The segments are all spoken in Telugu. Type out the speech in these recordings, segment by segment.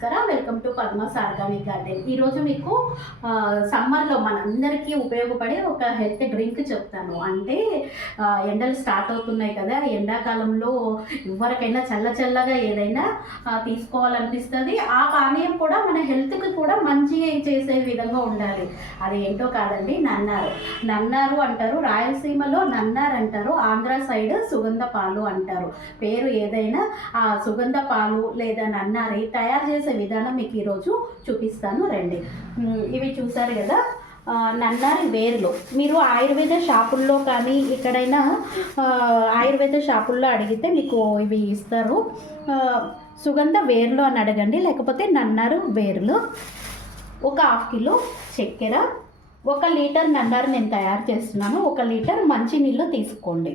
करा वेलक welcome to Padma's organic garden. ఈరోజు మీకు సమ్మర్లో మనందరికీ ఉపయోగపడే ఒక హెల్త్ డ్రింక్ చెప్తాను. అంటే ఎండలు స్టార్ట్ అవుతున్నాయి కదా ఎండాకాలంలో ఎవరికైనా చల్ల చల్లగా ఏదైనా తీసుకోవాలనిపిస్తుంది. ఆ పానీయం కూడా మన హెల్త్కి కూడా మంచి చేసే విధంగా ఉండాలి. అది ఏంటో కాదండి నన్నారు. నన్నారు అంటారు రాయలసీమలో నన్నారు అంటారు ఆంధ్ర సైడ్ సుగంధ పాలు అంటారు. పేరు ఏదైనా ఆ సుగంధ పాలు లేదా నన్నారి తయారు చేసే విధానం మీకు ఈరోజు చూపిస్తాను రండి. ఇవి చూసారు కదా? నన్నారి వేర్లు. మీరు ఆయుర్వేద షాపుల్లో కానీ ఎక్కడైనా ఆయుర్వేద షాపుల్లో అడిగితే మీకు ఇవి ఇస్తారు. సుగంధ వేర్లు అని అడగండి లేకపోతే నన్నారు వేర్లు. ఒక హాఫ్ కిలో చక్కెర. ఒక లీటర్ నన్నారు నేను తయారు చేస్తున్నాను. ఒక లీటర్ మంచినీళ్ళు తీసుకోండి.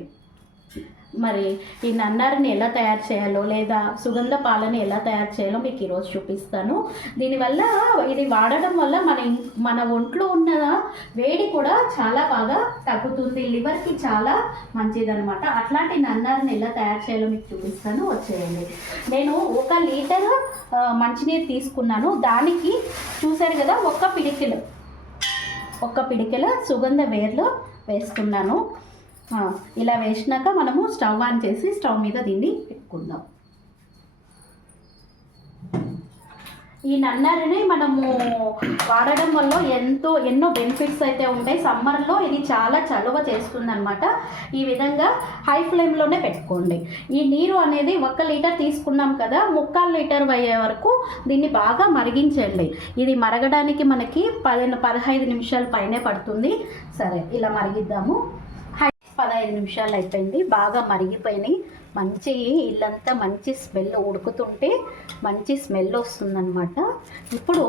మరి ఈ నన్నారిని ఎలా తయారు చేయాలో లేదా సుగంధ పాలని ఎలా తయారు చేయాలో మీకు ఈరోజు చూపిస్తాను. దీనివల్ల ఇది వాడడం వల్ల మన మన ఒంట్లో ఉన్న వేడి కూడా చాలా బాగా తగ్గుతుంది. లివర్కి చాలా మంచిదనమాట అట్లాంటి నన్నారిని ఎలా తయారు చేయాలో మీకు చూపిస్తాను. వచ్చేయండి. నేను ఒక లీటర్ మంచినీరు తీసుకున్నాను. దానికి చూశారు కదా ఒక్క పిడికిలు. ఒక్క పిడికెల సుగంధ వేర్లు వేస్తున్నాను ఇలా వేసినాక మనము స్టవ్ ఆన్ చేసి స్టవ్ మీద దీన్ని పెట్టుకుందాం. ఈ నన్నారిని మనము వాడడం వల్ల ఎంతో ఎన్నో బెనిఫిట్స్ అయితే ఉంటాయి. సమ్మర్లో ఇది చాలా చలువ చేస్తుంది అనమాట ఈ విధంగా హై ఫ్లేమ్లోనే పెట్టుకోండి. ఈ నీరు అనేది ఒక్క లీటర్ తీసుకున్నాం కదా ముక్కాలు లీటర్ అయ్యే వరకు దీన్ని బాగా మరిగించండి. ఇది మరగడానికి మనకి పదిహేను పదహైదు నిమిషాల పైనే పడుతుంది. సరే ఇలా మరిగిద్దాము. పదహైదు నిమిషాలు అయిపోయింది. బాగా మరిగిపోయినాయి. మంచి ఇల్లంతా మంచి స్మెల్ ఉడుకుతుంటే మంచి స్మెల్ వస్తుందన్నమాట. ఇప్పుడు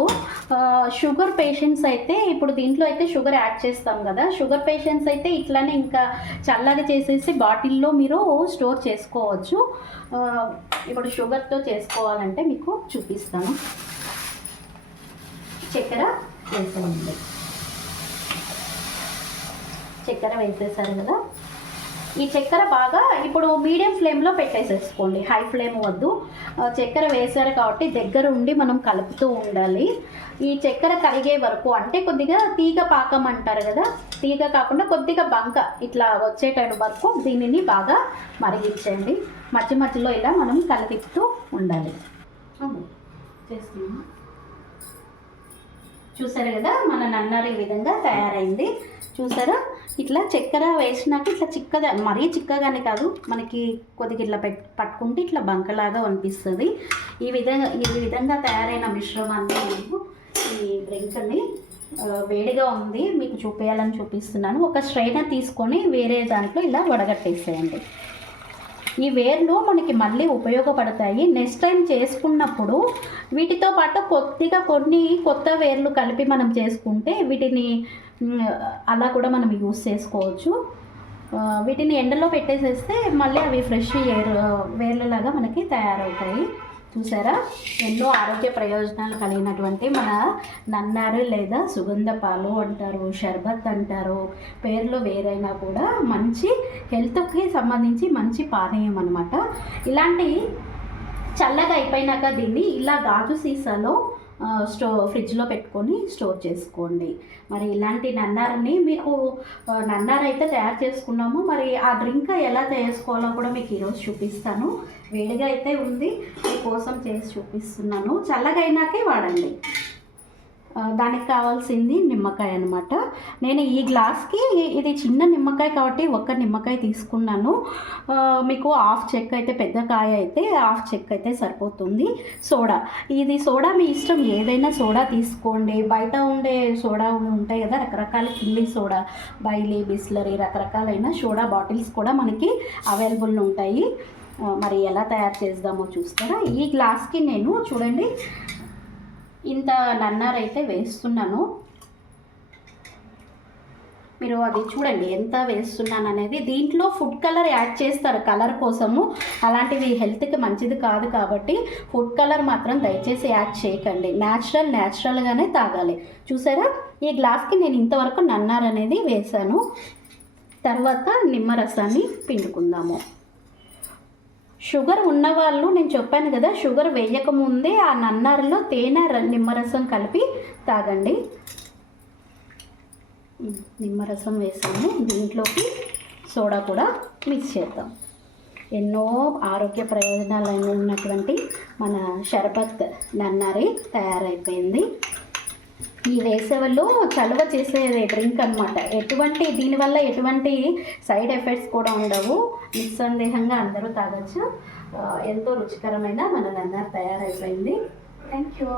షుగర్ పేషెంట్స్ అయితే ఇప్పుడు దీంట్లో అయితే షుగర్ యాడ్ చేస్తాం కదా. షుగర్ పేషెంట్స్ అయితే ఇట్లానే ఇంకా చల్లగా చేసేసి బాటిల్లో మీరు స్టోర్ చేసుకోవచ్చు. ఇప్పుడు షుగర్తో చేసుకోవాలంటే మీకు చూపిస్తాను. చక్కెర వేసేయండి. చక్కెర వేసేసారు కదా. ఈ చక్కెర బాగా ఇప్పుడు మీడియం ఫ్లేమ్లో పెట్టేసేసుకోండి. హై ఫ్లేమ్ వద్దు. ఆ, చక్కెర వేసారు కాబట్టి దగ్గర ఉండి మనం కలుపుతూ ఉండాలి. ఈ చక్కెర కరిగే వరకు అంటే కొద్దిగా తీగ పాకం అంటారు కదా తీగ కాకుండా కొద్దిగా బంక ఇట్లా వచ్చేటట్టు వరకు దీనిని బాగా మరిగించండి. మధ్య మధ్యలో ఇలా మనం కలిపిస్తూ ఉండాలి. చూసారు కదా మన నన్నారు ఈ విధంగా తయారైంది. చూసారా? ఇట్లా చక్కెర వేసినాక ఇట్లా చిక్కగా మరీ చిక్కగానే కాదు మనకి కొద్దిగా ఇట్లా పెట్ పట్టుకుంటే ఇట్లా బంకలాగా అనిపిస్తుంది. ఈ విధంగా ఈ విధంగా తయారైన మిశ్రమాన్ని నేను ఈ డ్రింక్ని వేడిగా ఉంది మీకు చూపేయాలని చూపిస్తున్నాను. ఒక స్ట్రైనర్ తీసుకొని వేరే దాంట్లో ఇలా వడగట్టేసేయండి. ఈ వేర్లు మనకి మళ్ళీ ఉపయోగపడతాయి. నెక్స్ట్ టైం చేసుకున్నప్పుడు వీటితో పాటు కొద్దిగా కొన్ని కొత్త వేర్లు కలిపి మనం చేసుకుంటే వీటిని అలా కూడా మనం యూస్ చేసుకోవచ్చు. వీటిని ఎండలో పెట్టేసేస్తే మళ్ళీ అవి ఫ్రెష్ ఎయిర్ వేర్లలాగా మనకి తయారవుతాయి. చూసారా? ఎన్నో ఆరోగ్య ప్రయోజనాలు కలిగినటువంటి మన నన్నారు లేదా సుగంధ పాలు అంటారు షర్బత్ అంటారు పేర్లు వేరైనా కూడా మంచి హెల్త్కి సంబంధించి మంచి పానీయం అనమాట ఇలాంటి చల్లగా అయిపోయినాక దీన్ని ఇలా గాజు సీసాలో స్టో ఫ్రిడ్జ్లో పెట్టుకొని స్టోర్ చేసుకోండి. మరి ఇలాంటి నన్నారని మీకు నన్నార అయితే తయారు చేసుకున్నాము. మరి ఆ డ్రింక్ ఎలా చేసుకోవాలో కూడా మీకు ఈరోజు చూపిస్తాను. వేడిగా అయితే ఉంది. మీకోసం చేసి చూపిస్తున్నాను. చల్లగైనాకే వాడండి. దానికి కావాల్సింది నిమ్మకాయ అనమాట నేను ఈ గ్లాస్కి ఇది చిన్న నిమ్మకాయ కాబట్టి ఒక్క నిమ్మకాయ తీసుకున్నాను. మీకు హాఫ్ చెక్ అయితే పెద్ద కాయ అయితే హాఫ్ చెక్ అయితే సరిపోతుంది. సోడా. ఇది సోడా మీ ఇష్టం. ఏదైనా సోడా తీసుకోండి. బయట ఉండే సోడా ఉంటాయి కదా రకరకాల కిల్లీ సోడా బైలీ బిస్లరీ రకరకాలైన సోడా బాటిల్స్ కూడా మనకి అవైలబుల్ ఉంటాయి. మరి ఎలా తయారు చేద్దామో చూస్తారా? ఈ గ్లాస్కి నేను చూడండి ఇంత నన్నారైతే వేస్తున్నాను. మీరు అది చూడండి ఎంత వేస్తున్నాను అనేది దీంట్లో ఫుడ్ కలర్ యాడ్ చేస్తారు కలర్ కోసము. అలాంటివి హెల్త్కి మంచిది కాదు కాబట్టి ఫుడ్ కలర్ మాత్రం దయచేసి యాడ్ చేయకండి. న్యాచురల్ న్యాచురల్గానే తాగాలి. చూసారా? ఈ గ్లాస్కి నేను ఇంతవరకు నన్నార్ అనేది వేశాను. తర్వాత నిమ్మరసాన్ని పిండుకుందాము. షుగర్ ఉన్నవాళ్ళు నేను చెప్పాను కదా షుగర్ వేయకముందే ఆ నన్నారిలో తేనె నిమ్మరసం కలిపి తాగండి. నిమ్మరసం వేసాము. దీంట్లోకి సోడా కూడా మిక్స్ చేద్దాం. ఎన్నో ఆరోగ్య ప్రయోజనాలు ఉన్నటువంటి మన షర్బత్ నన్నారి తయారైపోయింది. ఈ వేసవిలో చలువ చేసే డ్రింక్ అనమాట ఎటువంటి దీనివల్ల ఎటువంటి సైడ్ ఎఫెక్ట్స్ కూడా ఉండవు. నిస్సందేహంగా అందరూ తాగొచ్చు. ఎంతో రుచికరమైన మన నన్నార్ తయారైపోయింది. Thank you